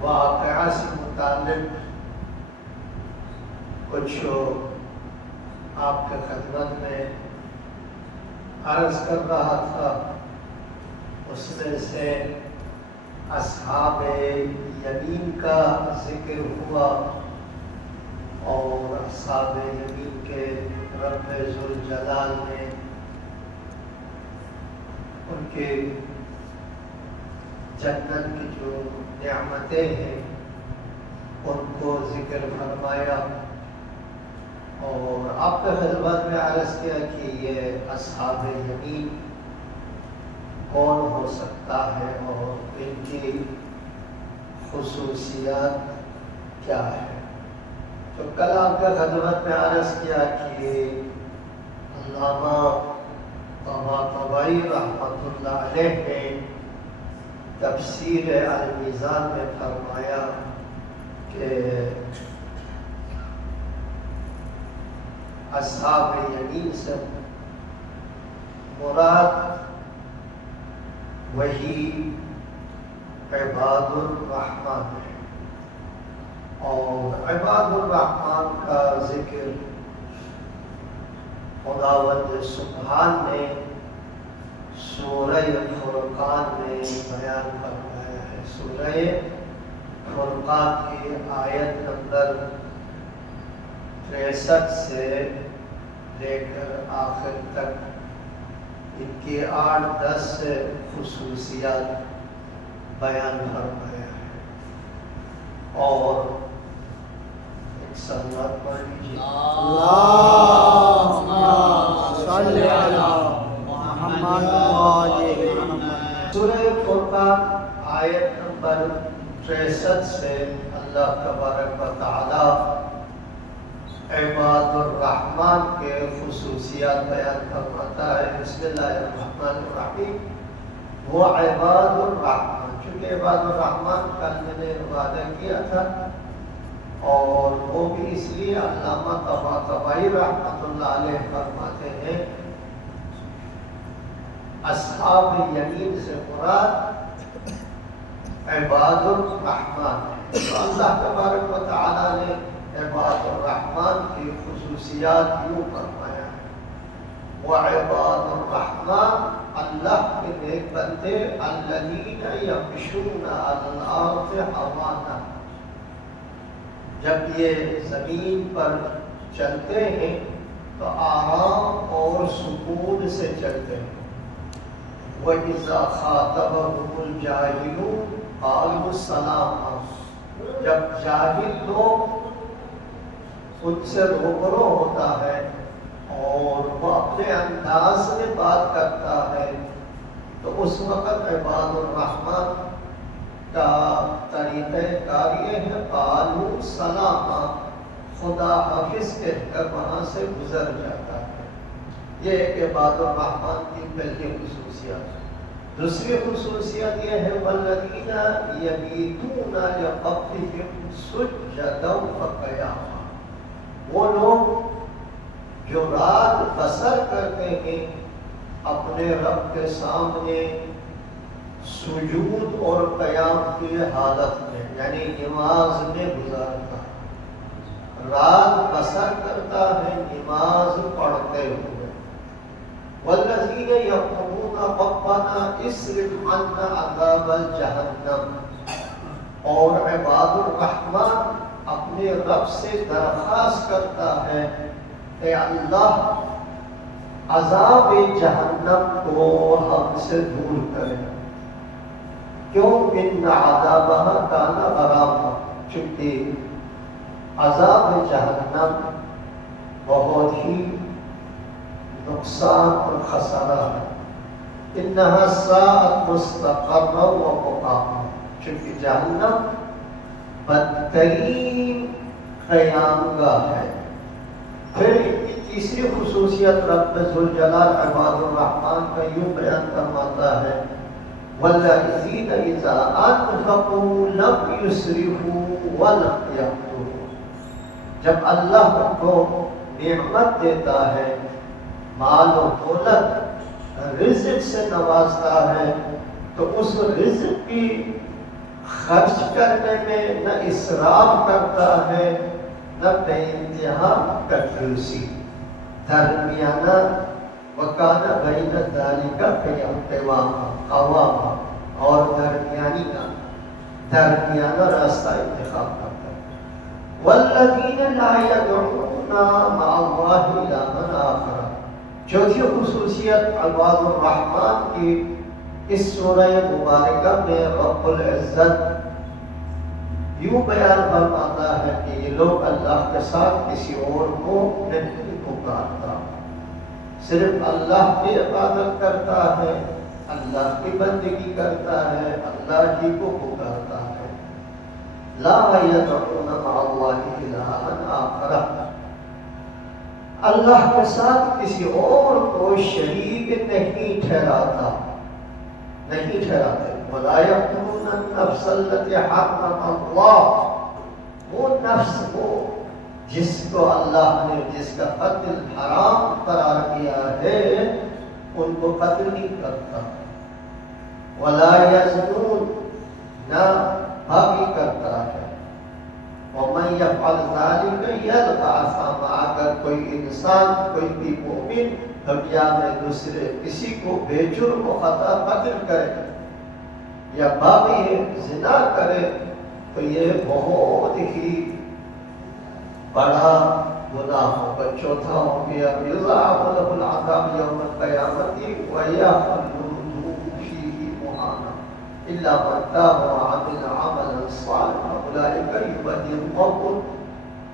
واقعہ سے متعلق کچھ آپ کے خدمت میں عرض کر رہا تھا. اس میں سے اصحاب یمین کا ذکر ہوا اور اصحاب یمین کے رب ذوالجلال نے ان کے جنت کی جو نعمتیں ہیں ان کو ذکر فرمایا اور آپ کے خدمت میں عرض کیا کہ یہ اصحاب یمین کون ہو سکتا ہے اور ان کی خصوصیات کیا ہے. تو کل آپ کے خدمت میں عرض کیا کہ علامہ طباطبائی رحمۃ اللہ علیہ نے تفسیر المیزان میں فرمایا کہ اصحاب یمین سے مراد وہی عباد الرحمن ہے اور عباد الرحمن کا ذکر خداوند سبحان نے سورہ فرقان میں بیان فرمایا ہے. سورہ فرقان کی آیت نمبر 63 سے لے کر آخر تک ان کی 8-10 خصوصیات بیان فرمایا ہے. اور ایک سلوات پڑھ لیجیے. اللہم صلی علی محمد سورہ فرقان آیت نمبر 63 سے اللہ تبارک و تعالی عباد الرحمن کے خصوصیات بیان فرماتا ہے. بسم اللہ الرحمن الرحیم. وہ عباد الرحمن، چونکہ عباد الرحمن کل میں نے وعدہ کیا تھا اور وہ بھی اس لیے علامہ طباطبائی رحمۃ اللہ علیہ فرماتے ہیں اصحاب یمین سے مراد عباد الرحمن ہے. تو اللہ تبارک و تعالی نے عباد الرحمن کی خصوصیات یوں فرمایا ہے. وعباد الرحمن اللہ کے نیک بندے الذین یمشون علی الارض ہوانا، جب یہ زمین پر چلتے ہیں تو آرام اور سکون سے چلتے ہیں. وَإِذَا خَاطَبَهُمُ الْجَاهِلُونَ قَالُوا سَلَامًا، جب جاہل لوگ ان سے روبرو ہوتا ہے اور وہ اپنے انداز میں بات کرتا ہے تو اس وقت عباد الرحمن کا طریقہ کار یہ ہے قالوا سلاما، خدا حافظ کہہ کر وہاں سے گزر جاتا ہے. یہ ایک عباد الرحمن کی پہلی خصوصیت. دوسری خصوصیت یہ ہے والذین یبیتون لربہم سجدا وقیاما، وہ لوگ جو رات بسر کرتے ہیں اپنے رب کے سامنے سجود اور قیام کی حالت میں، یعنی نماز میں گزارتا ہے، رات بسر کرتا ہے نماز پڑھتے ہوئے. والذین یقولون ربنا اصرف عنا عذاب جہنم، اور عباد الرحمن اپنے رب سے درخواست کرتا ہے کہ اللہ عذاب جہنم کو ہم سے دور کرے. کیوں؟ ان عذابها کان غراما، چونکہ عذاب جہنم بہت ہی نقصان اور خسارہ ہے. انہا ساءت مستقرا و مقاما، چونکہ جہنم بدترین قیام گاہ ہے. پھر تیسری خصوصیت رب ذوالجلال عباد الرحمن کا یوں بیان فرماتا ہے والذین اذا انفقوا لم یسرفوا ولم یقتروا، جب اللہ کو نعمت دیتا ہے، مال و دولت، رزق سے نوازتا ہے تو اس رزق کی خرچ کرنے میں نہ اسراف کرتا ہے نہ بے انتہا کنجوسی، درمیانہ وکانہ بین ذالک قواما، اور درمیانہ راستہ انتخاب کرتا ہے۔ والذین لا یدعون مع اللہ الہا آخر، چوتھی خصوصیت عباد الرحمن کی اس سورہ مبارکہ میں رب العزت یوں بیان فرماتا ہے کہ یہ لوگ اللہ کے ساتھ کسی اور کو نہیں پکارتا، صرف اللہ کی عبادت کرتا ہے، اللہ کی بندگی کرتا ہے، اللہ ہی کو پکارتا ہے۔ لا یدعون مع اللہ الہا آخر، اللہ کے ساتھ کسی اور کو شریک نہیں ٹھہراتا، نہیں ٹھہراتے۔ وَلَا يَقْتُلُونَ النَّفْسَ الَّتِي حَرَّمَ اللَّهُ، وہ نفس کو جس کو اللہ نے جس کا قتل حرام قرار کیا ہے ان کو قتل نہیں کرتا۔ وَلَا يَزْنُونَ، نہ بھاگی کرتا ہے۔ وَمَنْ يَفْعَلْ ذَلِكَ يَلْقَ أَثَامًا، اگر کوئی انسان، کوئی بھی مومن دنیا میں دوسرے کسی کو بے جرم و خطا قتل کرے یا باغی زنا کرے تو یہ بہت ہی بڑا گناہ ہوگا۔ چوتھا ہو گیا یضاعف لہ العذاب یوم القیامۃ ویخلد فیہ مہانا الا من تاب وعمل عملا صالحا اولئک یبدل اللہ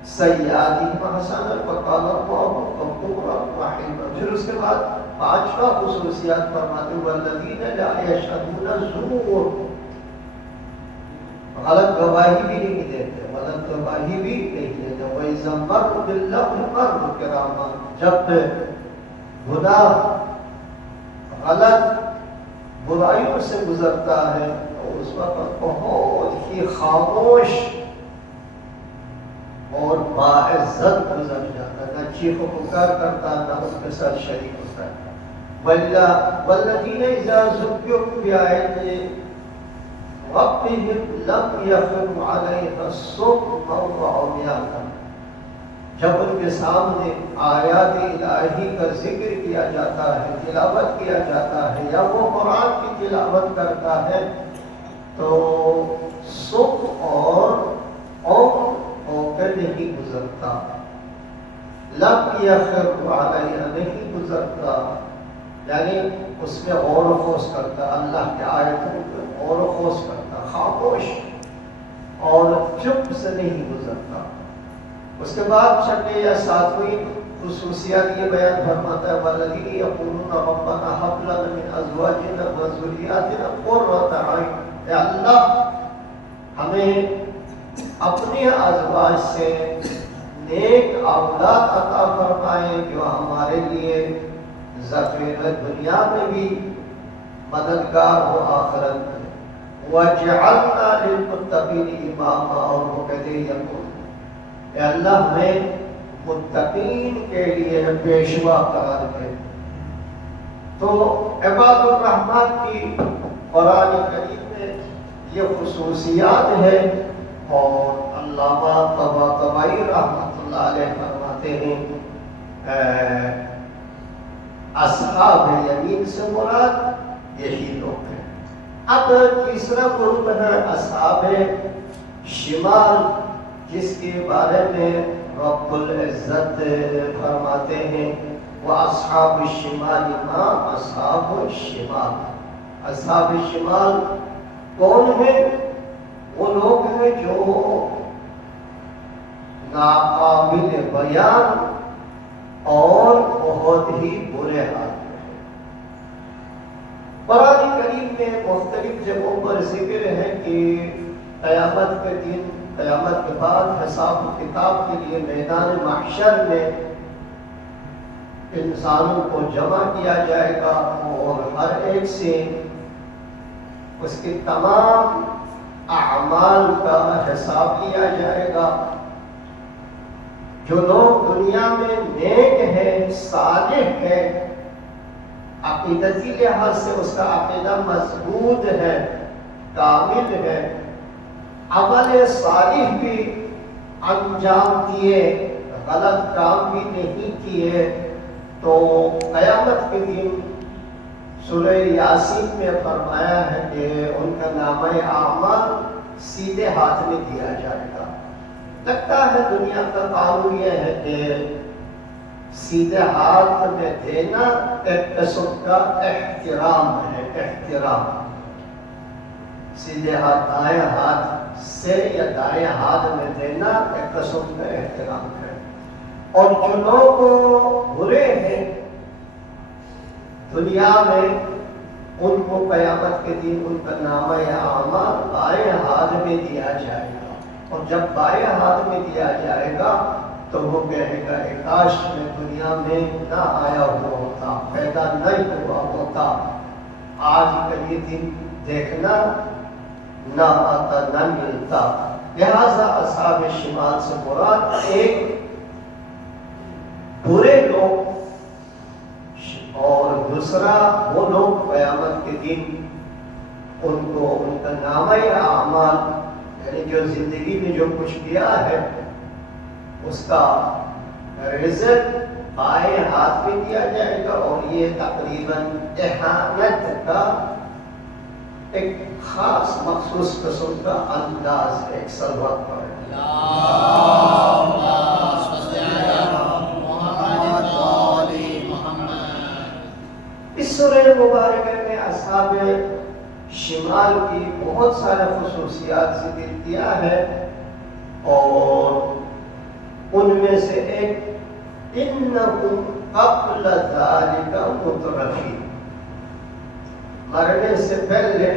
سیئاتہم حسنات وکان اللہ غفورا رحیما۔ پھر اس کے بعد پانچواں خصوصیات فرماتے ہیں والذین لا یشہدون الزور، غلط گواہی بھی نہیں دیتے، غلط گواہی بھی نہیں دیتے۔ وَإِذَا مَرُّوا بِاللَّغْوِ مَرُّوا كِرَامًا، جب گناہ غلط برائیوں سے گزرتا ہے تو اس وقت بہت ہی خاموش اور باعزت گزر جاتا ہے، نہ چیخ و پکار کرتا، نہ اس کے ساتھ شریک ہوتا ہے۔ والذین اذا ذکروا بآیات ربهم لم یخروا علیہا صما وعمیانا، جب ان کے سامنے آیات الہی کا ذکر کیا جاتا ہے، تلاوت کیا جاتا ہے یا وہ قرآن کی تلاوت کرتا ہے تو صم اور ہو کر نہیں گزرتا، لم یخر علیہ نہیں گزرتا، یعنی اس میں غور و خوض کرتا، اللہ کے آیتوں میں غور و خوض کرتا، خاموش اور چپ سے نہیں گزرتا۔ اس کے بعد چھٹے یا ساتویں خصوصیات یہ بیان فرماتا ہے والذین یقولون ربنا هب لنا من ازواجنا وذریاتنا قرۃ اعین، اے اللہ ہمیں اپنے ازواج سے نیک اولاد عطا فرمائے جو ہمارے لیے ذخیرہ دنیا میں بھی مددگار ہو آخرت میں، وَجْعَلْنَا لِلْمُتَّقِينَ إِمَامًا، اور وہ کہتے ہیں اے اللہ ہمیں متقین کے لیے پیشوا قرار دے۔ تو عباد الرحمن کی قرآن کریم میں یہ خصوصیات ہے، اور علامہ طباطبائی رحمۃ اللہ علیہ فرماتے ہیں اصحاب یمین سے مراد یہی لوگ ہیں۔ اب تیسرا گروپ ہے اصحاب شمال، جس کے بارے میں رب العزت فرماتے ہیں وہ اصحاب الشمال ما اصحاب الشمال۔ اصحاب الشمال کون ہیں؟ وہ لوگ ہیں جو ناقابل بیان اور بہت ہی برے حال میں ہیں۔ قرآن کریم میں مختلف جگہوں پر ذکر ہے کہ قیامت کے دن، قیامت کے بعد حساب و کتاب کے لیے میدان محشر میں انسانوں کو جمع کیا جائے گا اور ہر ایک سے اس کے تمام اعمال کا حساب لیا جائے گا۔ جو لوگ دنیا میں نیک ہیں، صالح ہیں، عقیدتی لحاظ سے اس کا عقیدہ مضبوط ہے، کامل ہے، عمل صالح بھی انجام دیے، غلط کام بھی نہیں کیے، تو قیامت کے دن سورہ یاسین میں فرمایا ہے کہ ان کا نامہ اعمال سیدھے ہاتھ میں دیا جائے گا۔ لگتا ہے دنیا کا قانون یہ ہے کہ سیدھے ہاتھ میں دینا ایک قسم کا احترام ہے، احترام۔ سیدھے ہاتھ دائیں ہاتھ سے یا دائیں ہاتھ میں دینا ایک قسم کا احترام ہے۔ اور جو لوگ برے ہیں دنیا میں، ان کو قیامت کے دن ان کا نامہ اعمال بائیں ہاتھ میں دیا جائے گا، اور جب بائیں ہاتھ میں دیا جائے گا تو وہ کہے گا کہ کاش میں دنیا میں نہ آیا ہوا ہوتا، پیدا نہیں ہوا ہوتا، آج کا یہ دن دیکھنا نہ آتا، نہ ملتا۔ لہذا اصحاب شمال سے مراد ایک برے لوگ اور دوسرا وہ لوگ قیامت کے دن ان کو ان کا نامہ اعمال، یعنی جو زندگی میں جو کچھ کیا ہے اس کا رزق بائیں ہاتھ میں دیا جائے گا، اور یہ تقریباً احانت کا ایک خاص مخصوص قسم کا انداز ہے، ایک سلوات پر اس سورہ مبارکہ میں اصحاب شمال کی بہت سارے خصوصیات ذکر کیا ہے، اور ان میں سے ایک انہم قبل ذالک مترفین، مرنے سے پہلے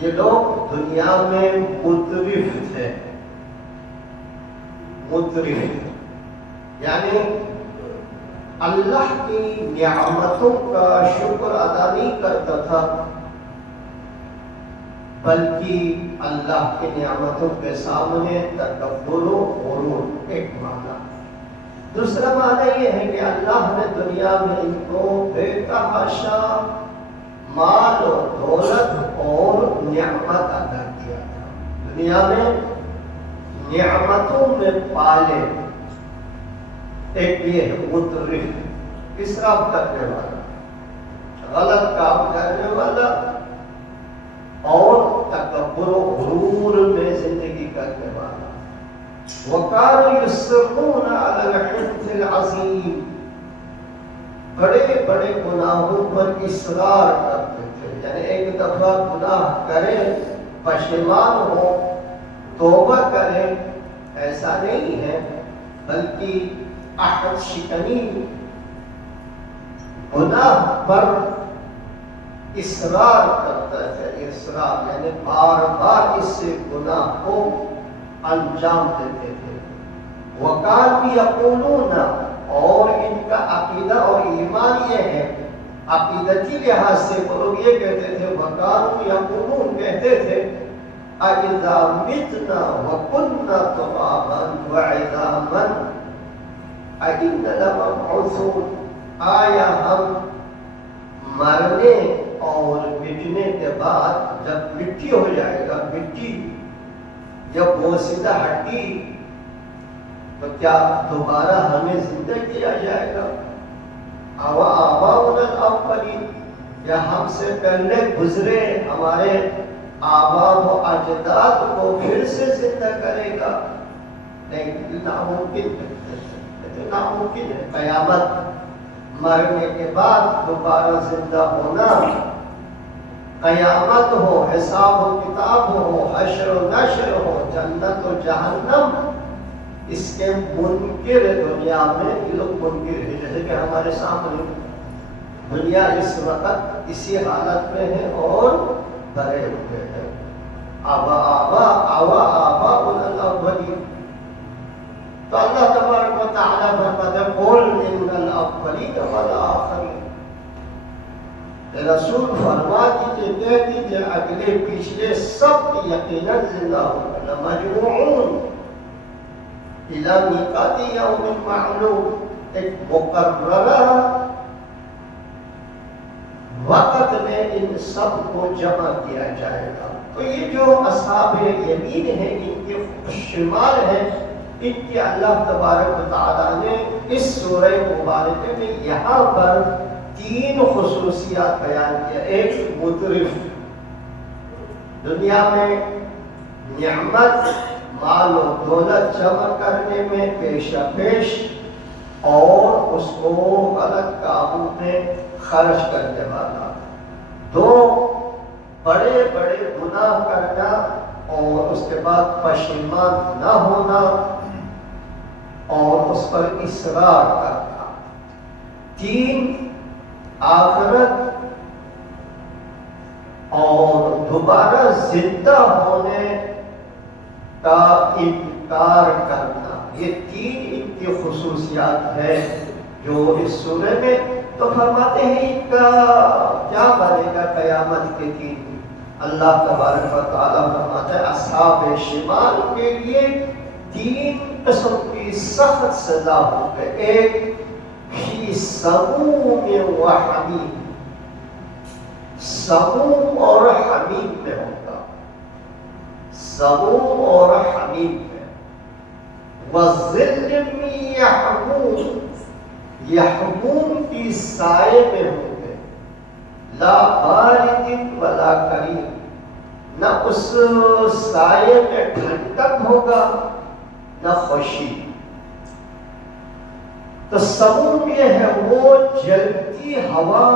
یہ لوگ دنیا میں مترف تھے۔ مترف یعنی اللہ کی نعمتوں کا شکر ادا نہیں کرتا تھا، بلکہ اللہ کی نعمتوں کے سامنے تکبر و غرور ایک معنی۔ دوسرا معنی یہ ہے کہ اللہ نے دنیا میں ان کو بے تحاشا مال و دولت اور نعمت عطا کیا تھا، دنیا میں نعمتوں میں پالے۔ ایک یہ ہے مترف، اسراف کرنے والا، غلط کام کرنے والا، اور تکبر و غرور میں زندگی کرنے والا۔ وَكَانُوا يُصِرُّونَ عَلَى الْحِنْثِ الْعَظِيمِ، بڑے بڑے گناہوں پر اصرار کرتے تھے، یعنی ایک دفعہ گناہ کریں پشیمان ہو توبہ کریں ایسا نہیں ہے، بلکہ عہد شکنی گناہ پر اصرار کرتا ہے، اصرار یعنی بار بار اس سے گناہ کو انجام دیتے تھے۔ وَكَانُوا يَقُولُونَ، اور ان کا عقیدہ اور ایمان یہ ہے، عقیدتی لحاظ سے وہ لوگ یہ کہتے تھے، وَكَانُوا يَقُولُونَ کہتے تھے، أَإِذَا مِتْنَا وَكُنَّا تُرَابًا وَعِظَامًا أَإِنَّا لَمَبْعُوثُونَ، آیا ہم مرنے اور مٹنے کے بعد جب مٹی ہو جائے گا، مٹی جب بوسیدہ ہڈی، تو کیا دوبارہ ہمیں زندہ کیا جائے گا؟ آباؤنا الاولین، یا ہم سے پہلے گزرے ہمارے آبا و اجداد کو پھر سے زندہ کرے گا؟ نہیں، ناممکن ہے، ناممکن ہے۔ قیامت، مرنے کے بعد دوبارہ زندہ ہونا، قیامت ہو، حساب و کتاب ہو، حشر و نشر ہو، جنت و جہنم، اس کے منکر دنیا میں یہ لوگ منکر ہیں، جیسے کہ ہمارے سامنے دنیا اس وقت اسی حالت میں ہے اور ڈرے ہوئے ہیں۔ آبا الاولین، تو اللہ تبارک و تعالیٰ فرماتا ہے قل ان الاولین والآخرین، رسول فرما دیجئے، کہہ دیجئے اگلے پچھلے سب یقیناً زندہ ہوں گے، لمجموعون الی میقات یوم معلوم، ایک مقررہ وقت میں ان سب کو جمع کیا جائے گا۔ تو یہ جو اصحاب یمین ہیں، ان کے شمال ہیں، ان کی اللہ تبارک و تعالیٰ نے اس سورہ مبارکہ میں یہاں پر 3 خصوصیات بیان کیا۔ ایک مترف، دنیا میں نعمت مال و دولت جمع کرنے میں پیشہ پیش اور اس کو غلط کاموں میں خرچ کرنے والا۔ 2 بڑے بڑے گناہ کرنا اور اس کے بعد پشیمان نہ ہونا اور اس پر اصرار کرنا۔ 3 آخرت اور دوبارہ زندہ ہونے کا انکار کرنا۔ یہ 3 ان کی خصوصیات ہیں جو اس سورہ میں۔ تو فرماتے ہیں ان کا کیا بنے گا قیامت کے دن؟ اللہ تبارک و تعالیٰ فرماتا ہے اصحاب شمال کے لیے 3 قسم کی سخت سزا ہوگی۔ ایک فی سموم و حمیم، سموم اور حمیم میں ہوگا، سموم اور حمیم میں۔ وَظِلٍّ مِّن یحموم، یحموم کی سائے میں ہوں گے، لا بارد ولا کریم، نہ اس سائے میں ٹھنڈک ہوگا نہ خوشی۔ تو سموم یہ ہے وہ جلتی ہوا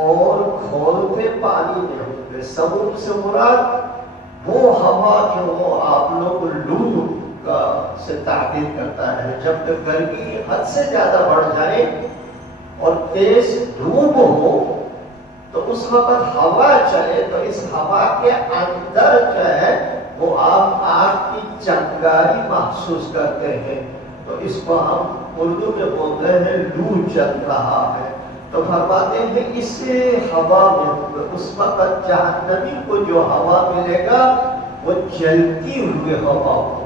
اور کھولتے پانی میں ہوں گے۔ سموم سے مراد وہ ہوا جو آپ لوگ لو کا سے تعبیر کرتا ہے، جب تک گرمی حد سے زیادہ بڑھ جائے اور تیز دھوپ ہو تو اس وقت ہوا چلے تو اس ہوا کے اندر جو ہے وہ آپ آگ کی چنگاری محسوس کرتے ہیں، تو اس کو ہم اردو میں بولتے ہیں لو چل رہا ہے۔ تو فرماتے ہیں اس ہوا میں اس وقت جہنمی کو جو ہوا ملے گا وہ جلتی ہوئی ہوا ہوگی،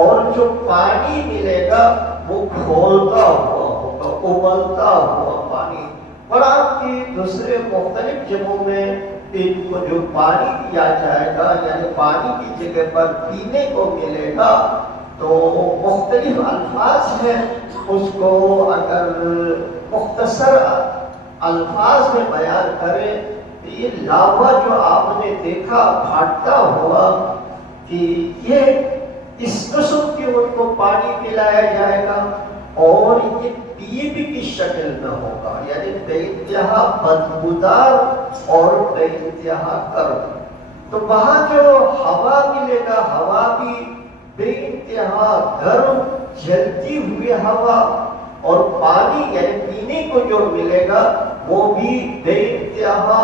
اور جو پانی ملے گا وہ کھولتا ہوا ہوگا، ابلتا ہوا پانی۔ قرآن کی دوسرے مختلف جگہوں میں ان کو جو پانی دیا جائے گا یعنی پانی کی جگہ پر پینے کو ملے گا تو مختلف الفاظ ہیں، اس کو اگر مختصر الفاظ میں بیان کریں تو یہ لاوا جو آپ نے دیکھا پھاٹتا ہوا کہ یہ اس قسم کی ان کو پانی پلایا جائے گا اور یہ پیپ کی شکل میں ہوگا، یعنی بے انتہا بدبودار اور بے انتہا گرم۔ تو وہاں جو ہوا ملے گا ہوا بھی بے انتہا گرم جلتی ہوئی ہوا، اور پانی یعنی پینے کو جو ملے گا وہ بھی بے انتہا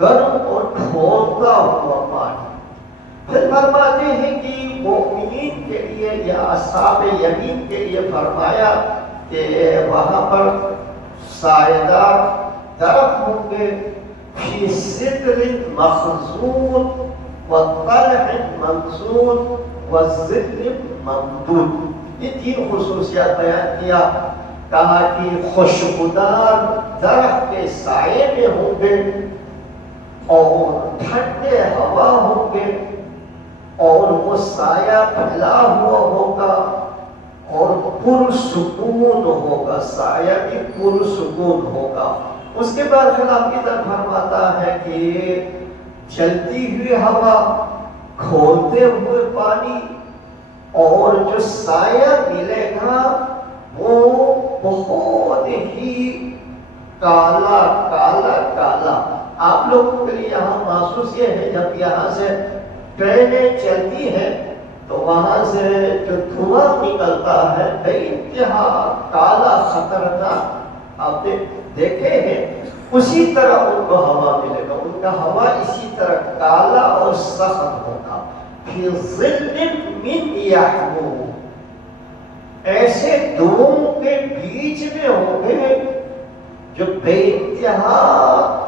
گرم اور کھولتا ہوا پانی۔ پھر فرماتے ہیں کہ مومنین کے لیے یا اصحاب یمین کے لیے فرمایا کہ وہاں پر سایہ دار درخت ہوں گے، فی سدر مخضود وطلح منضود وظل ممدود۔ یہ 3 خصوصیات بیان کیا، کہا کہ خوشبودار درخت کے سائے میں ہوں گے اور ٹھنڈے ہوا ہوں گے اور وہ سایہ پھیلا ہوا ہوگا اور پرسکون ہوگا، سایہ بھی پرسکون ہوگا۔ اس کے بعد خلاف کی طرف فرماتا ہے کہ چلتی ہوئی ہوا، کھولتے ہوئے پانی، اور جو سایہ ملے گا وہ بہت ہی کالا کالا کالا۔ آپ لوگوں کے لیے یہاں محسوس یہ ہے جب یہاں سے ٹرینیں چلتی ہیں تو وہاں سے جو دھواں نکلتا ہے بے انتہا کالا خطرناک، آپ نے دیکھے ہیں، اسی طرح ان کو ہوا ملے گا، ان کا ہوا اسی طرح کالا اور سخت ہوگا۔ فی ظل من یحموم، ایسے دونوں کے بیچ میں ہوں گے جو بے انتہا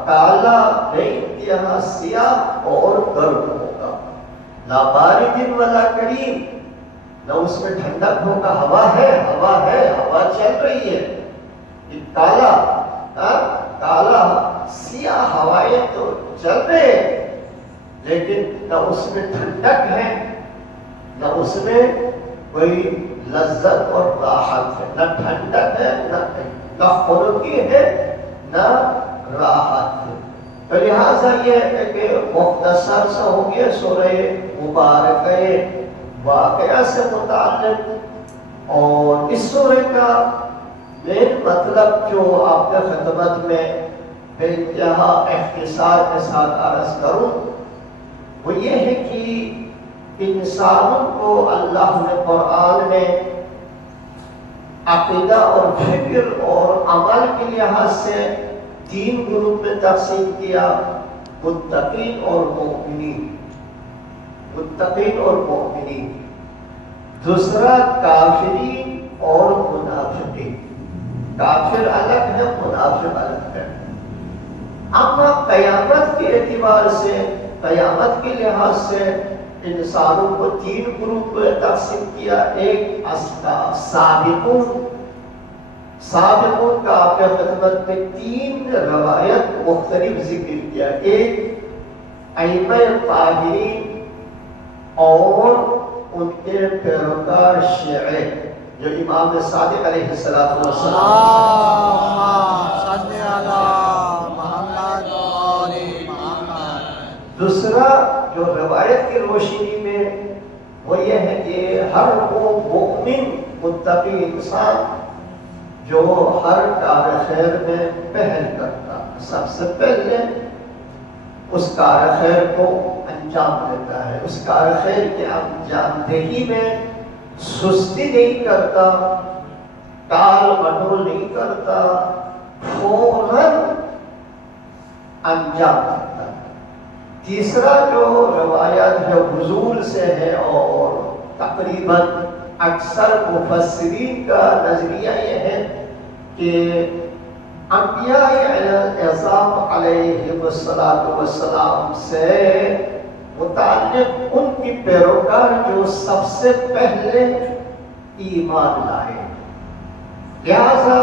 کالا، بے انتہا سیاہ اور گرم ہوگا، لا بارد ولا کریم، نہ اس میں ٹھنڈک ہوگا، ہوا ہے، ہوا چل رہی ہے، کالا کالا سیاہ ہوائیں تو چل رہے لیکن نہ اس میں ٹھنڈک ہے نہ اس میں کوئی لذت اور راحت ہے، نہ ٹھنڈک ہے نہ خنکی ہے نہ راحت ہے۔ تو لہٰذا یہ ہے کہ مختصر سا ہو گیا سورہ مبارکہ واقعہ سے متعلق، اور اس سورہ کا مین مطلب جو آپ کے خدمت میں بے انتہا اختصار کے ساتھ عرض کروں وہ یہ ہے کہ انسانوں کو اللہ نے قرآن میں عقیدہ اور فکر اور عمل کے لحاظ سے 3 گروپ میں تقسیم کیا، متقین اور مؤمنین، متقین اور مؤمنین، دوسرا کافرین اور منافقین، کافر الگ ہے منافق الگ ہے۔ اما قیامت کے اعتبار سے، قیامت کے لحاظ سے انسانوں کو 3 گروپ میں تقسیم کیا، ایک سابقون، سابقون کا آپ کے خدمت میں 3 روایت مختلف ذکر کیا، ایک ائمہ طاہرین اور ان کے پیروکار شیعہ جو امام صادق علیہ السلام دوسرا جو روایت کی روشنی میں وہ یہ ہے کہ ہر وہ مؤمن متقی انسان جو ہر کار خیر میں پہل کرتا، سب سے پہلے اس کار خیر کو انجام دیتا ہے، اس کار خیر کے انجام دہی میں سستی نہیں کرتا، ٹال مٹول نہیں کرتا، فوراً انجام دیتا ہے۔ تیسرا جو روایت ہے حضور سے ہے اور تقریباً اکثر مفسرین کا نظریہ یہ ہے کہ انبیاء اعظام علیہ السلام سے متعلق ان کی پیروکار جو سب سے پہلے ایمان لائے، لہذا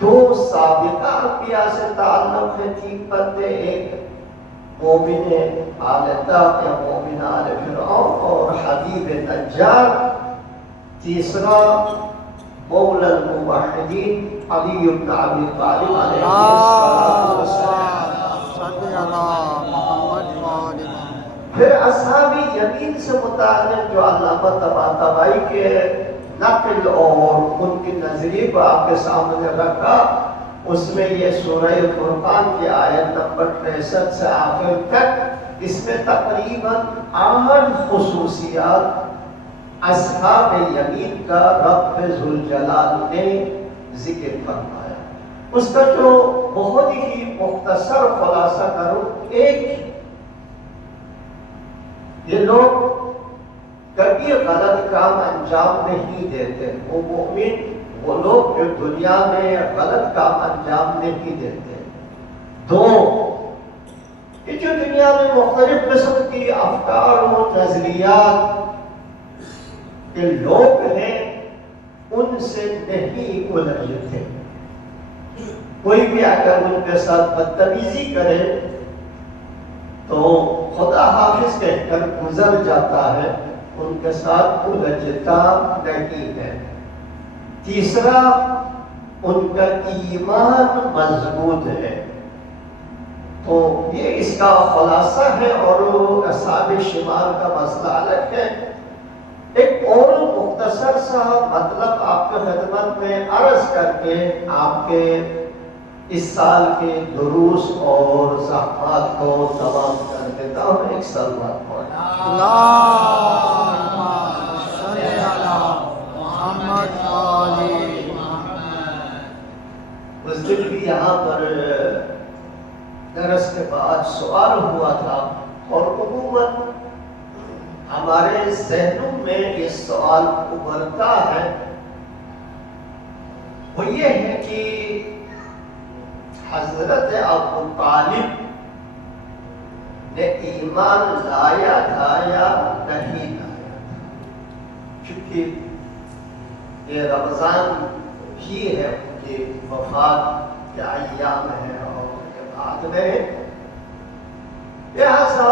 2 سابقہ انبیاء سے تعلق ہے 3 بندے، ایک مومن آل طاق یا مومن آل فرعون اور حبیب نجار، تیسرا مولا الموحدین علی بن ابی طالب علیہ السلام۔ پھر اصحاب یمین سے متعلق جو علامہ طباطبائی کے نقل اور ان کی نظریے کو آپ کے سامنے رکھا، اس میں یہ سورہ فرقان کی آیت نمبر 63 سے آخر تک اس میں تقریباً 8 خصوصیات اصحاب یمین کا رب ذوالجلال نے ذکر فرمایا۔ اس کا جو بہت ہی مختصر خلاصہ کروں، ایک یہ لوگ کبھی غلط کام انجام نہیں دیتے، وہ مومن وہ لوگ جو دنیا میں غلط کام انجام نہیں دیتے۔ 2 یہ جو دنیا میں مختلف قسم کی افکار و نظریات کے لوگ ہیں ان سے نہیں الجھتے، کوئی بھی اگر ان کے ساتھ بدتمیزی کرے تو خدا حافظ کہہ کر گزر جاتا ہے، ان کے ساتھ الجھتا نہیں ہے۔ تیسرا ان کا ایمان مضبوط ہے۔ تو یہ اس کا خلاصہ ہے، اور اصحاب شمال کا مسئلہ الگ ہے۔ ایک اور مختصر سا مطلب آپ کے خدمت میں عرض کر کے آپ کے اس سال کے دروس اور زحمات کو تمام کر دیتا ہوں۔ ایک سلوات اس دن بھی یہاں پر درس کے بعد سوال ہوا تھا، اور عموماً ہمارے ذہنوں میں یہ سوال ابھرتا ہے، وہ یہ ہے کہ حضرت ابو طالب نے ایمان لایا تھا یا نہیں لایا تھا، چونکہ یہ رمضان ہی ہے ان کی وفات کے ایام ہے اور یہ بعد میں لہذا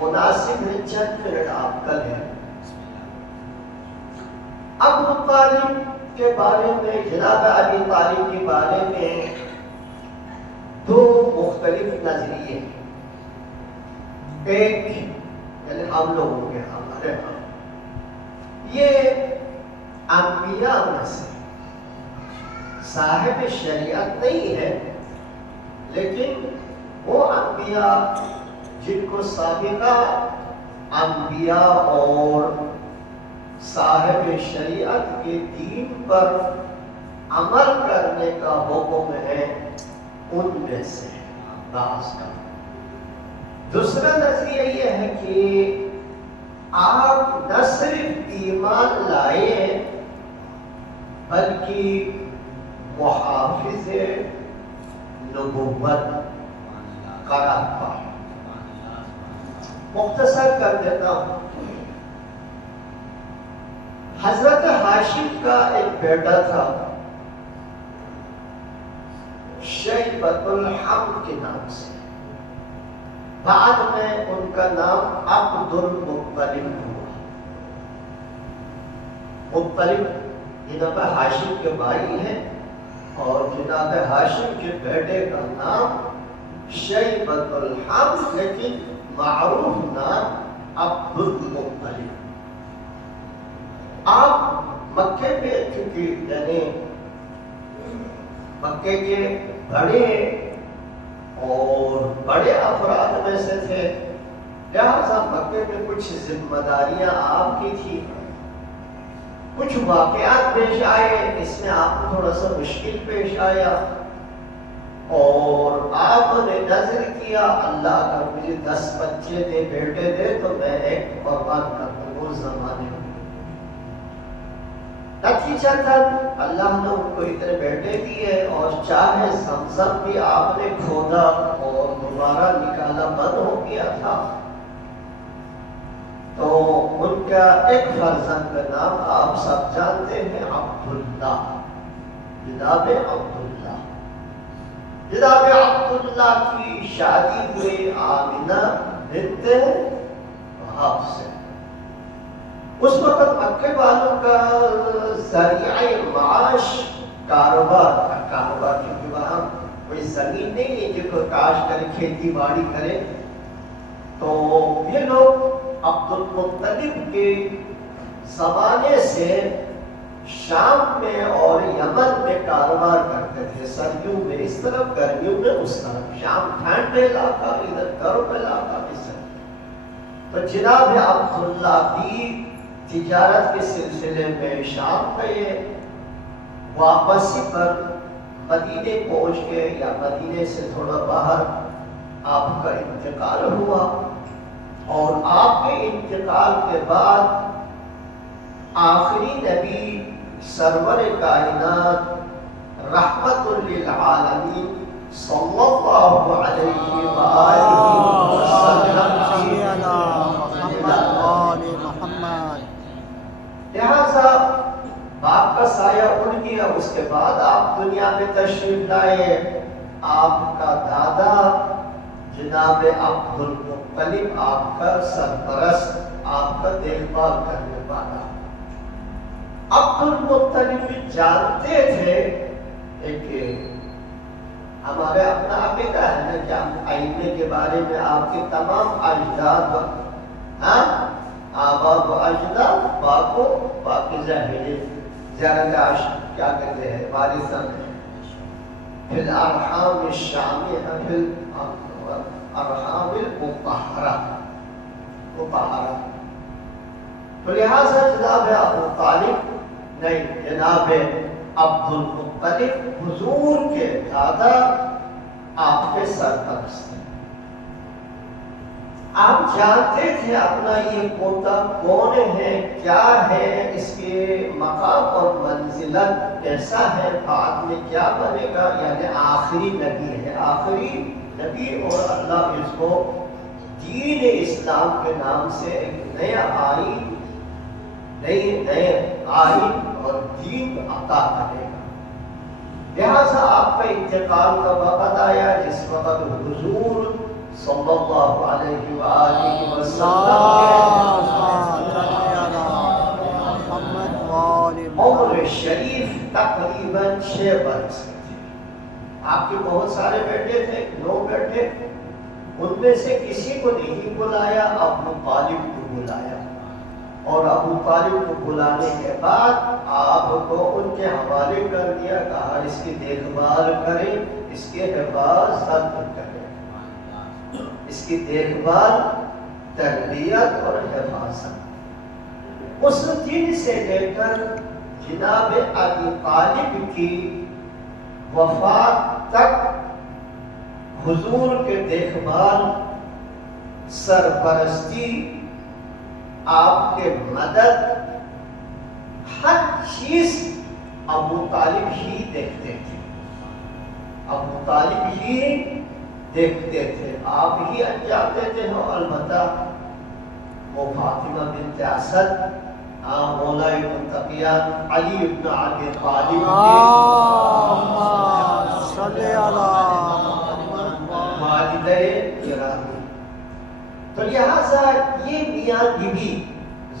مناسب ہے چند منٹ آپ کا لیں۔ ابو طالب کے بارے میں، جناب ابی طالب کے بارے میں دو مختلف نظریے ہیں۔ ایک یعنی ہم لوگوں کے ہمارے ہاں یہ انبیاء میں سے صاحب شریعت نہیں ہے، لیکن وہ انبیاء جن کو سابقہ انبیاء اور صاحب شریعت کے دین پر عمل کرنے کا حکم ہے، ان میں سے بعض کا۔ دوسرا نظریہ یہ ہے کہ آپ نہ صرف ایمان لائے بلکہ محافظ نبوت قرار پائے۔ مختصر کر دیتا ہوں۔ حضرت ہاشم کا ایک بیٹا تھا شیبۃ الحمد کے نام سے، بعد میں ان کا نام عبد المطلب ہوا۔ مطلب جناب ہاشم کے بھائی ہیں اور جناب ہاشم کے بیٹے کا نام شیبۃ الحمد، لیکن معروف نام عبد المطلب۔ آپ مکے میں چونکہ یعنی مکے کے بڑے اور بڑے افراد میں سے تھے، لہذا مکے میں کچھ ذمہ داریاں آپ کی تھی، کچھ واقعات پیش آئے، اس میں آپ کو تھوڑا سا مشکل پیش آیا اور آپ نے نظر کیا اللہ اگر مجھے 10 بچے دے، بیٹے دے تو میں ایک قربان کر دوں اس زمانے میں۔ نتیجہ تک اللہ نے ان کو اتنے بیٹے دیے اور چاہے زمزم بھی آپ نے کھودا اور دوبارہ نکالا بند ہو گیا تھا، تو ان کا ایک فرزند کا نام آپ سب جانتے ہیں عبداللہ، جناب عبداللہ۔ جناب عبداللہ کی شادی ہوئی آمنہ بنت وہب سے۔ اس وقت مکے والوں کا ذریعہ معاش کاروبار تھا، کاروبار کیونکہ وہاں کوئی زمین نہیں ہے جو کوئی کاش کرے، کھیتی باڑی کرے، تو یہ لوگ عبد المطلب کے زمانے سے شام میں اور یمن میں کاروبار کرتے تھے، سردیوں میں اس طرف، گرمیوں میں اس طرف، شام ٹھنڈ علاقہ، ادھر گرم علاقہ، اس طرف۔ تو جناب عبداللہ بھی تجارت کے سلسلے میں شام گئے، واپسی پر مدینے پہنچ گئے یا مدینے سے تھوڑا باہر آپ کا انتقال ہوا، اور آپ کے انتقال کے بعد آخری نبی سرور کائنات رحمت للعالمین صلی اللہ علیہ وآلہ وسلم، لہذا باپ کا سایہ اڑ گیا۔ اس کے بعد آپ دنیا میں تشریف لائے، آپ کا دادا جناب عبد المطلب آپ کا سرپرست، آپ کا دیکھ بھال کرنے والا۔ عبد المطلب جانتے تھے کہ ہمارے اپنا عقیدہ ہے نا کہ ہم ائمے کے بارے میں آپ کے تمام اجداد آبا و اجداد باقو باقی زیارت عاشق کیا کہتے ہیں وارثاً فی الارحام الشامہ فی الارحام المطہرہ، تو لہذا جناب ابو طالب نہیں، جناب عبد المطلب حضور کے دادا آپ کے سرپرست ہیں۔ آپ جانتے تھے اپنا یہ پوتا کون ہے، کیا ہے، اس کے مقام اور منزلت کیسا ہے، بعد میں کیا بنے گا، یعنی آخری نبی ہے، آخری نبی، اور اللہ اس کو دین اسلام کے نام سے ایک نیا آئین، نئے آئین اور دین عطا کرے گا۔ لہٰذا آپ کا انتقال کا وقت آیا جس وقت حضور صلی اللہ علیہ وآلہ وسلم عمر شریف تقریباً 6 برس تھے. آپ کے بہت سارے بیٹے تھے، 9 بیٹے، ان میں سے کسی کو نہیں بلایا، ابو طالب کو بلایا، اور ابو طالب کو بلانے کے بعد آپ کو ان کے حوالے کر دیا، کہا اس کی دیکھ بھال کریں، اس کے حفاظت کریں، اس کی دیکھ بھال، تربیت اور حفاظت. اس دن سے لے کر جناب ابی طالب کی وفات تک حضور کے دیکھ بھال، سرپرستی، آپ کے مدد، ہر چیز ابو طالب ہی دیکھتے تھے، ابو طالب ہی دیکھتے تھے، آپ ہی انجام دیتے ہیں. البتہ وہ فاطمہ بنت اسد، مولا المتقیان علی ابن ابی طالب والدہ گرامی. تو لہٰذا یہ میاں بیوی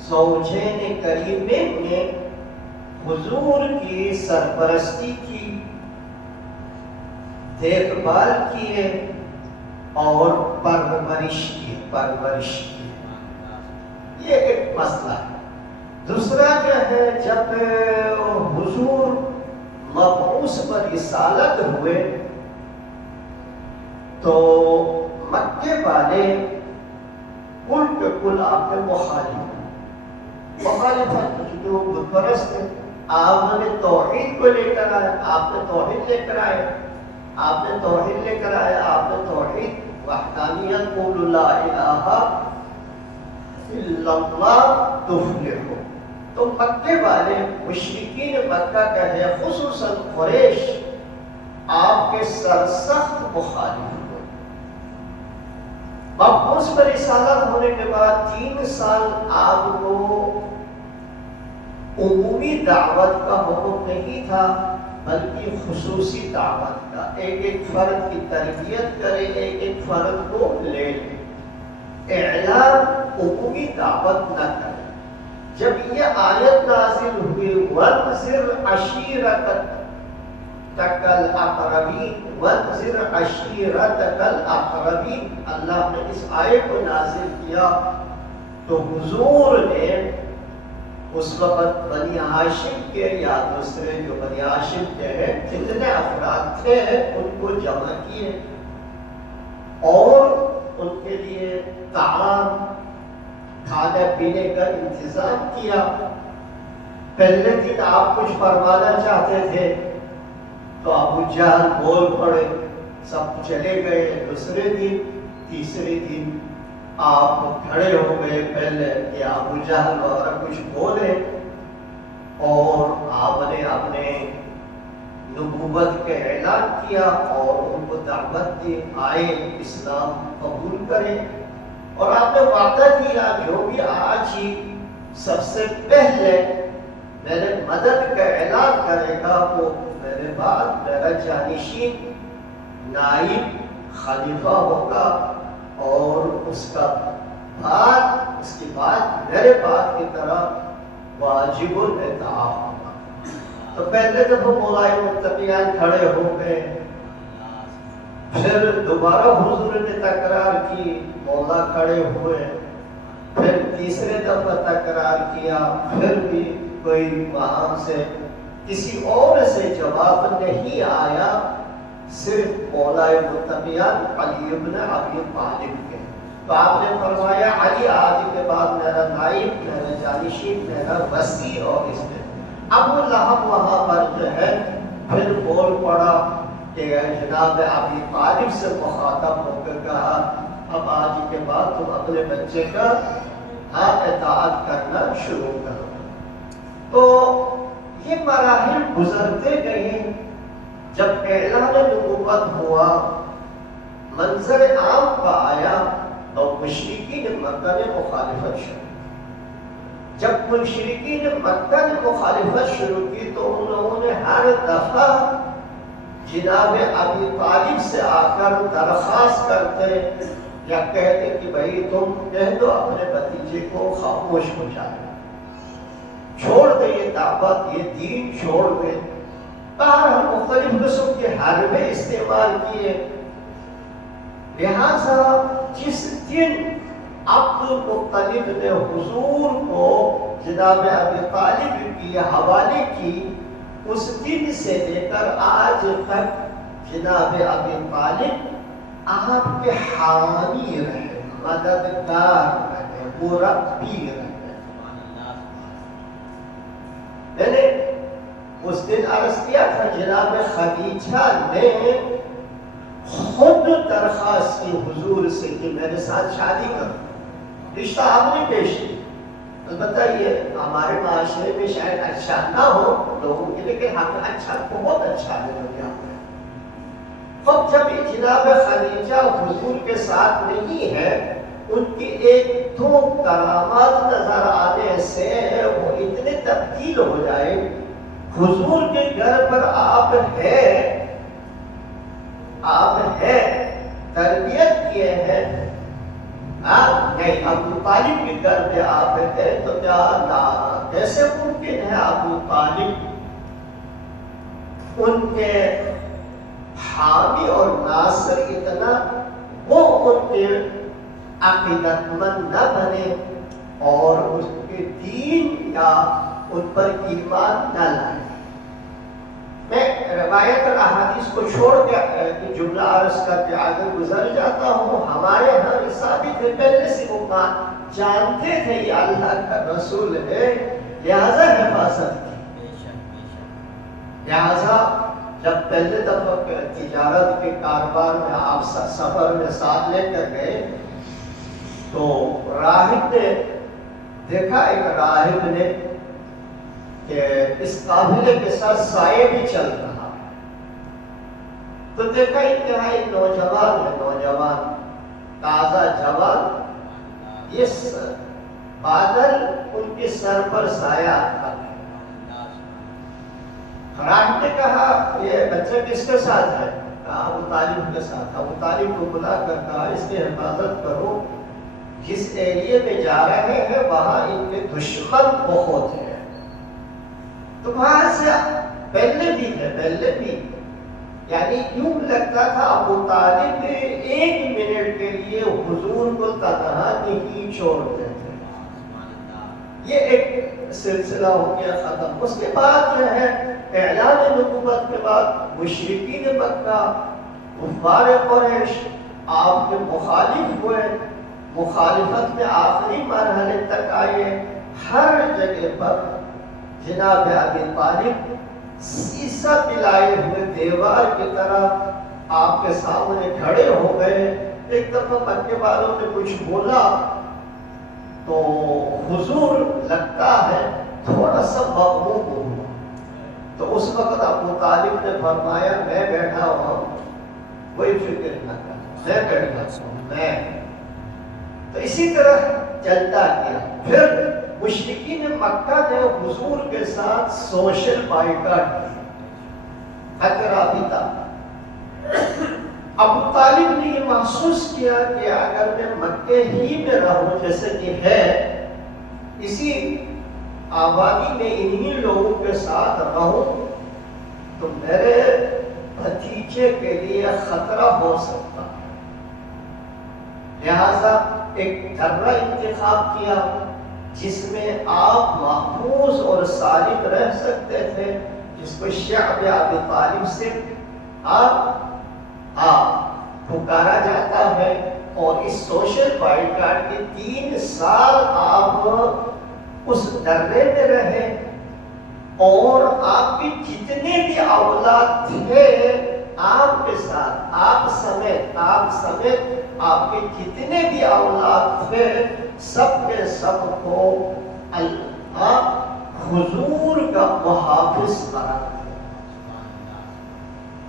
زوجین کریمین نے حضور کی سرپرستی کی، دیکھ بھال کیے اور پرورش کی. یہ ایک مسئلہ ہے. دوسرا کیا ہے، جب حضور مبعوث پر رسالت ہوئے تو مکے والے کل کے کل آپ کے مخالفت جو بت پرست تھے. آپ نے توحید کو لے کر آئے، آپ نے توحید لے کر آئے، آپ نے توحید لے کر آئے، آپ نے توحید وحدانیت، قول لا الہ الا اللہ تفلحوا. تو مکے والے مشرکین مکہ کا ہے، خصوصاً قریش، آپ کے سرسخت مخالف ہوئے. مبعوث پر رسالت ہونے کے بعد 3 سال آپ کو عمومی دعوت کا حکم نہیں تھا، بلکہ خصوصی دعوت کا. ایک فرد کی تربیت کرے، ایک فرد کو لے لے، اعلان عمومی دعوت نہ کرے. جب یہ آیت نازل ہوئی وَانذِرْ عَشِيرَتَكَ الْأَقْرَبِينَ، وَانذِرْ عَشِيرَتَكَ الْأَقْرَبِينَ، اللہ نے اس آیت کو نازل کیا تو حضور نے اس وقت بنی ہاشم کے یا دوسرے جو بنی ہاشم کے ہیں جتنے افراد تھے ان کو جمع کیے اور ان کے لیے طعام، کھانے پینے کا انتظام کیا. پہلے دن آپ کچھ فرمانا چاہتے تھے تو ابو جہل بول پڑے، سب چلے گئے. دوسرے دن، تیسرے دن آپ کھڑے ہو گئے پہلے کہ ابو جہل وغیرہ کچھ بولے، اور آپ نے اپنے نبوت کا اعلان کیا اور ان کو دعوت دی، آئے اسلام قبول کریں. اور آپ نے وعدہ کیا جو بھی آج ہی سب سے پہلے میرے مدد کا اعلان کرے گا وہ میرے بعد میرا جانشین، نائب، خلیفہ ہوگا، اور اس کی بات میرے بات کی طرح واجب الاطاعہ ہوگا. تو پہلے دفعہ مولا المتقیان کھڑے ہو گئے، پھر دوبارہ حضور نے تکرار کی، مولا کھڑے ہوئے، پھر تیسرے دفعہ تکرار کیا، پھر بھی کوئی وہاں سے کسی اور سے جواب نہیں آیا، صرف مولا المتقیان علی ابن ابی طالب کے. تو آپ نے فرمایا علی آج کے بعد میرا نائب، میرا جانشین، میرا وصی. اور اس میں ابو لہب وہاں پر جو ہے پھر بول پڑا کہ جناب ابی طالب سے مخاطب ہو کر کہا اب آج کے بعد تم اپنے بچے کا اطاعت کرنا شروع کرو. تو یہ مراحل گزرتے گئے. جب اعلان نبوت ہوا، منظر عام کا آیا اور مشرکین مکہ نے مخالفت شروع. جب مشرکین مکہ نے مخالفت شروع کی تو ان لوگوں نے ہر دفعہ جناب ابی طالب سے آ کر درخواست کرتے یا کہتے کہ بھائی تم کہہ دو اپنے بھتیجے کو خاموش ہو جائے، چھوڑ دے یہ دعوت، یہ دین چھوڑ دے۔ بہرحال مختلف قسم کے حربے استعمال کیے۔ لہذا جس دن عبد المطلب نے حضور کو جناب ابی طالب کے حوالے کی، اس دن سے لے کر آج تک جناب ابی طالب آپ کے حامی رہے، مددگار رہے، مربی رہے۔ میں نے اس دن عرض کیا تھا جناب خدیجہ نے خود درخواست کی حضور سے کہ میرے ساتھ شادی کرو، رشتہ آپ نے پیش کی۔ البتہ یہ ہمارے معاشرے میں شاید اچھا نہ ہو لوگوں کے، لیکن ہمیں اچھا، بہت اچھا ہے دنیا میں۔ اب جب جناب خدیجہ حضور کے ساتھ نہیں ہے، ان کی ایک دو کرامات نظر آنے سے وہ اتنے تبدیل ہو جائے۔ حضور کے گھر پر آپ ہے تربیت کیے ہیں، نہیں ابو طالب کے گھر پہ آپ ہے تو کیسے ممکن ہے ابو طالب ان کے حامی اور ناصر اتنا وہ ان کے عقیدت مند نہ بنے اور اس کے دین یا ان پر ایمان نہ لائے۔ میں روایت اور احادیث کو چھوڑ کے جملہ عرض کر کے آگے گزر جاتا ہوں۔ ہمارے ہاں یہ ثابت ہے، پہلے سے وہ جانتے تھے یہ اللہ کا رسول ہے، لہذا حفاظت کی۔ لہذا جب پہلے دفعہ تجارت کے کاروبار میں آپ سفر میں ساتھ لے کر گئے تو راہب نے دیکھا، ایک راہب نے کہ اس قافلے کے ساتھ سائے بھی چل رہا ہے، تو دیکھا انتہائی نوجوان ہے، نوجوان تازہ جوان، یہ بادل ان کے سر پر سایہ تھا۔ راہب نے کہا یہ بچہ کس کے ساتھ ہے؟ کہا ابو طالب کے ساتھ۔ ابو طالب کو بلا کر کہا اس کی حفاظت کرو، جس ایریے میں جا رہے ہیں وہاں ان کے دشمن بہت ہیں۔ تو وہاں سے پہلے بھی یعنی یوں لگتا تھا ابو طالب ایک منٹ کے لیے حضور کو تنہا نہیں چھوڑتے تھے۔ یہ ایک سلسلہ ہو گیا ختم۔ اس کے بعد جو ہے اعلان نبوت کے بعد مشرکین مکہ، کفار قریش آپ کے مخالف ہوئے، مخالفت میں آخری مرحلے تک آئے۔ ہر جگہ پر جناب ابی طالب سیسا پلائے ہوئے دیوار کی طرح آپ کے سامنے کھڑے ہو گئے۔ ایک دفعہ مکے والوں نے کچھ بولا تو حضور لگتا ہے تھوڑا سا مغلوب ہوا، تو اس وقت ابو طالب نے فرمایا میں بیٹھا ہوں، کوئی فکر نہ کر، میں بیٹھا ہوں میں۔ تو اسی طرح چلتا گیا۔ پھر مشرکین مکہ نے حضور کے ساتھ سوشل بائیکاٹ کی، خطرہ بھی تھا۔ ابو طالب نے یہ محسوس کیا کہ اگر میں مکے ہی میں رہوں جیسے کہ ہے، اسی آبادی میں انہی لوگوں کے ساتھ رہوں تو میرے بھتیجے کے لیے خطرہ ہو سکتا ہے۔ لہذا ایک درہ انتخاب کیا جس میں آپ محفوظ اور سالم رہ سکتے تھے، جس کو شعب ابی طالب سے پکارا جاتا ہے۔ اور اس سوشل بائیکاٹ کے 3 سال آپ اس درے میں رہے، اور آپ کے جتنے بھی اولاد تھے آپ کے ساتھ، آپ سمیت آپ کے جتنے بھی اولاد تھے سب کے سب کو اللہ حضور کا محافظ قرار دیا۔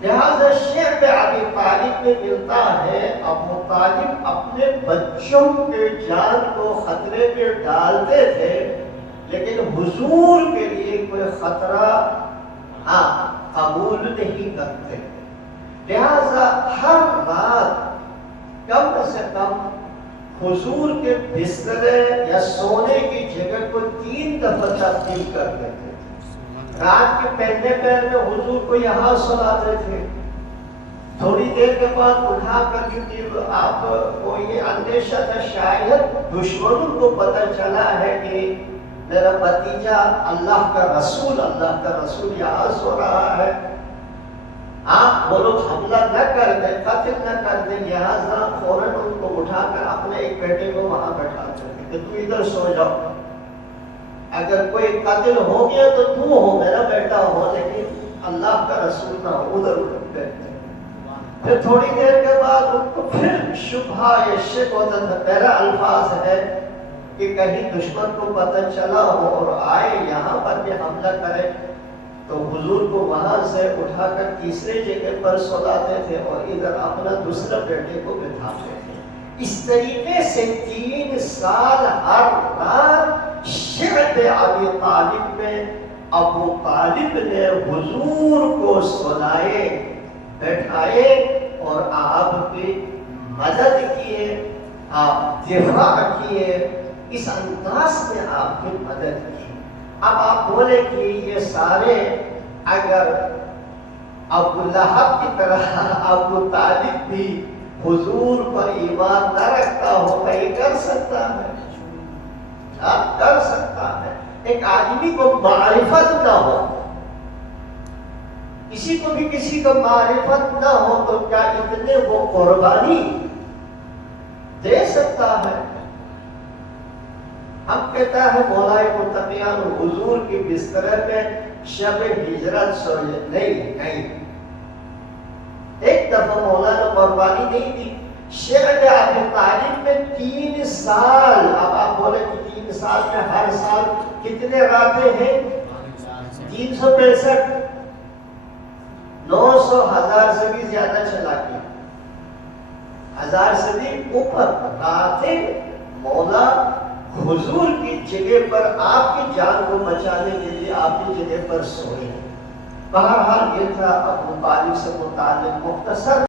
لہذا شعب ابی طالب میں ملتا ہے ابو طالب اپنے بچوں کے جان کو خطرے میں ڈالتے تھے، لیکن حضور کے لیے کوئی خطرہ قبول نہیں کرتے۔ لہذا ہر رات کم سے کم حضور کے بسترے یا سونے کی جگہ کو 3 دفعہ تبدیل کر دیتے تھے۔ رات کے پہلے پہر میں حضور کو یہاں سلاتے تھے، تھوڑی دیر کے بعد اٹھا کر، کیونکہ آپ کو یہ اندیشہ تھا شاید دشمنوں کو پتہ چلا ہے کہ میرا بھتیجا اللہ کا رسول یہاں سو رہا ہے، آپ وہ لوگ حملہ نہ کر دیں، قتل نہ کر دیں، لہٰذا فوراً ان کو اٹھا کر اپنے ایک بیٹے کو وہاں بیٹھاتے تھے کہ تو ادھر سو جاؤ، اگر کوئی قتل ہو گیا تو تو ہو، میرا بیٹا ہو، لیکن اللہ کا رسول نہ ہو، ادھر بیٹھتے۔ پھر تھوڑی دیر کے بعد ان کو پھر شبہ یا شک ہوتا تھا، پہلا الفاظ ہے کہ کہیں دشمن کو پتہ چلا ہو اور آئے یہاں پر بھی حملہ کرے، تو حضور کو وہاں سے اٹھا کر تیسرے جگہ پر سلاتے تھے اور ادھر اپنا دوسرا بیٹے کو بٹھاتے تھے۔ اس طریقے سے 3 سال ہر رات شعب ابی طالب میں ابو طالب نے حضور کو سلائے، بیٹھائے اور آپ کی مدد کیے، آپ دفاع کیے، اس انداز میں آپ کی مدد کی۔ اب آپ بولے کہ یہ سارے اگر ابو لہب کی طرح ابو طالب بھی حضور پر ایمان نہ رکھتا ہو، یہ کر سکتا ہے؟ آپ کر سکتا ہے۔ ایک آدمی کو معرفت نہ ہو، کسی کو بھی کسی کو معرفت نہ ہو تو کیا اتنے وہ قربانی دے سکتا ہے؟ ہم کہتا ہے مولائے متقیان حضور کی بسترے میں شب ہجرت سوئے نہیں، ایک دفعہ مولا نے قربانی نہیں دی۔ شعب ابی طالب میں 3 سال، اب آپ بولے کہ 3 سال میں ہر سال کتنے راتیں ہیں؟ 365، 900 1000 سے بھی زیادہ چلا گیا، 1000 سے بھی اوپر راتیں مولا حضور کی جگہ پر آپ کی جان کو بچانے کے لیے آپ کی جگہ پر سوئے۔ بہرحال یہ تھا ابو طالب سے متعلق مختصر